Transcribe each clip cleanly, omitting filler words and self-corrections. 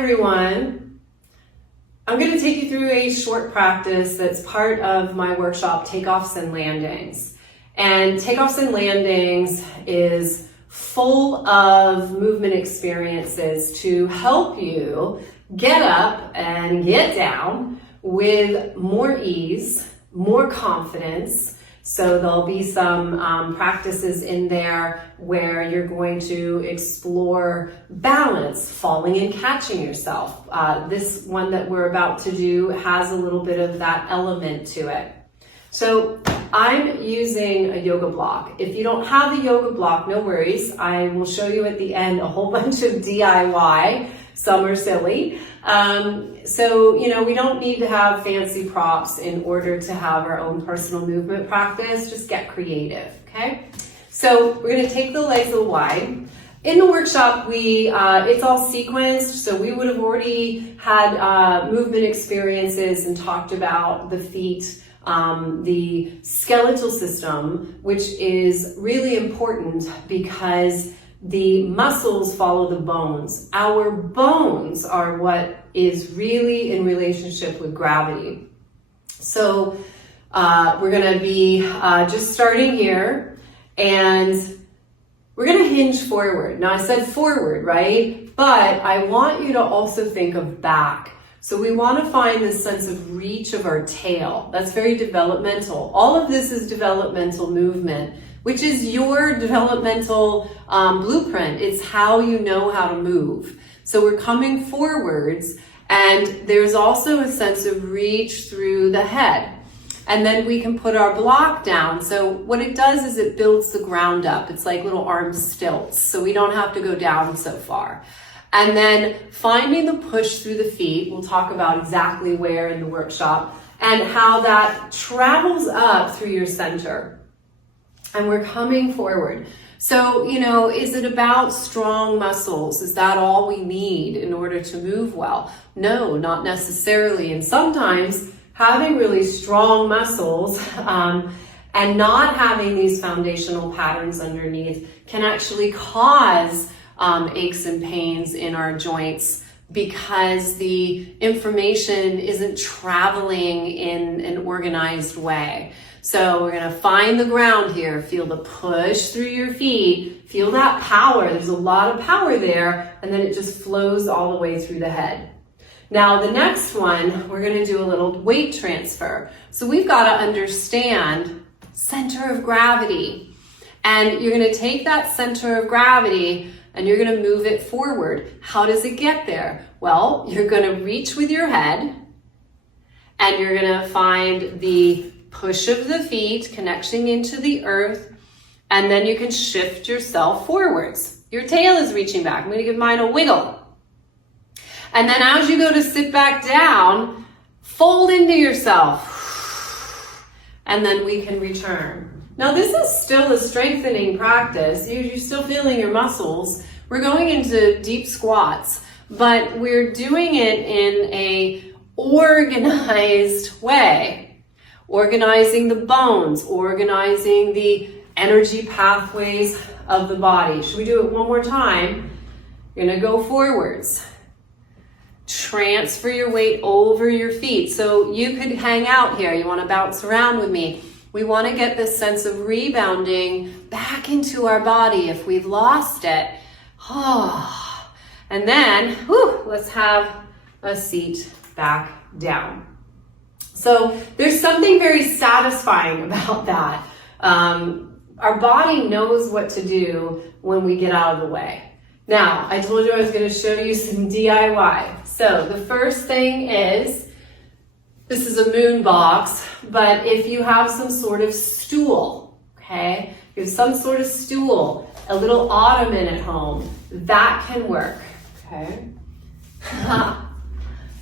everyone. I'm going to take you through a short practice that's part of my workshop, Takeoffs and Landings. And Takeoffs and Landings is full of movement experiences to help you get up and get down with more ease, more confidence. So there'll be some practices in there where you're going to explore balance, falling and catching yourself. This one that we're about to do has a little bit of that element to it. So I'm using a yoga block. If you don't have the yoga block, no worries. I will show you at the end a whole bunch of DIY. Some are silly. So, we don't need to have fancy props in order to have our own personal movement practice. Just get creative, okay? So we're gonna take the legs a little wide. In the workshop, it's all sequenced, so we would have already had movement experiences and talked about the feet, the skeletal system, which is really important because the muscles follow the bones. Our bones are what is really in relationship with gravity. So we're going to be just starting here, and we're going to hinge forward. Now I said forward, right? But I want you to also think of back. So we want to find this sense of reach of our tail. That's very developmental. All of this is developmental movement, which is your developmental blueprint. It's how you know how to move. So we're coming forwards, and there's also a sense of reach through the head. And then we can put our block down. So what it does is it builds the ground up. It's like little arm stilts, so we don't have to go down so far. And then finding the push through the feet, we'll talk about exactly where in the workshop, and how that travels up through your center. And we're coming forward. So, is it about strong muscles? Is that all we need in order to move well? No, not necessarily. And sometimes having really strong muscles and not having these foundational patterns underneath can actually cause aches and pains in our joints because the information isn't traveling in an organized way. So we're going to find the ground here, feel the push through your feet, feel that power. There's a lot of power there, and then it just flows all the way through the head. Now the next one, we're going to do a little weight transfer. So we've got to understand center of gravity. And you're going to take that center of gravity and you're going to move it forward. How does it get there? Well, you're going to reach with your head, and you're going to find the push of the feet, connection into the earth, and then you can shift yourself forwards. Your tail is reaching back. I'm going to give mine a wiggle. And then as you go to sit back down, fold into yourself. And then we can return. Now this is still a strengthening practice. You're still feeling your muscles. We're going into deep squats, but we're doing it in a organized way. Organizing the bones, organizing the energy pathways of the body. Should we do it one more time? You're gonna go forwards. Transfer your weight over your feet. So you could hang out here. You wanna bounce around with me. We wanna get this sense of rebounding back into our body if we've lost it. And then, let's have a seat back down. So there's something very satisfying about that. Our body knows what to do when we get out of the way. Now, I told you I was going to show you some DIY. So the first thing is, this is a moon box, but if you have some sort of stool, okay? If you have some sort of stool, a little ottoman at home, that can work, okay?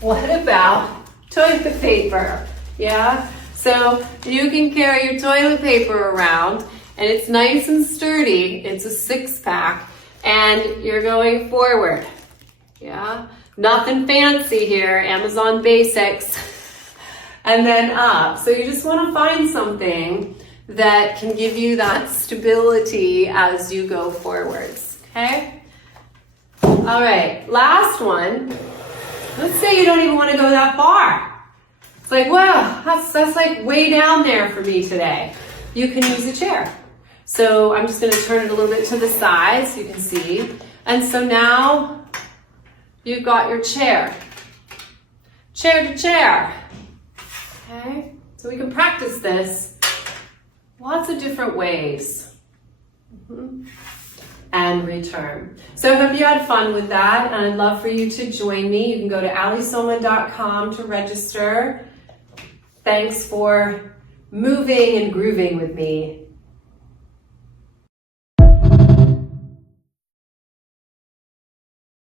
What about toilet paper? Yeah, so you can carry your toilet paper around, and it's nice and sturdy. It's a 6-pack, and you're going forward. Yeah, nothing fancy here, Amazon basics. And then up. So you just want to find something that can give you that stability as you go forwards, okay? All right, last one. Let's say you don't even want to go that far. It's like, wow, that's like way down there for me today. You can use a chair. So I'm just going to turn it a little bit to the side so you can see. And so now you've got your chair. Chair to chair. Okay? So we can practice this lots of different ways. And return. So I hope you had fun with that, and I'd love for you to join me. You can go to alisolman.com to register. Thanks for moving and grooving with me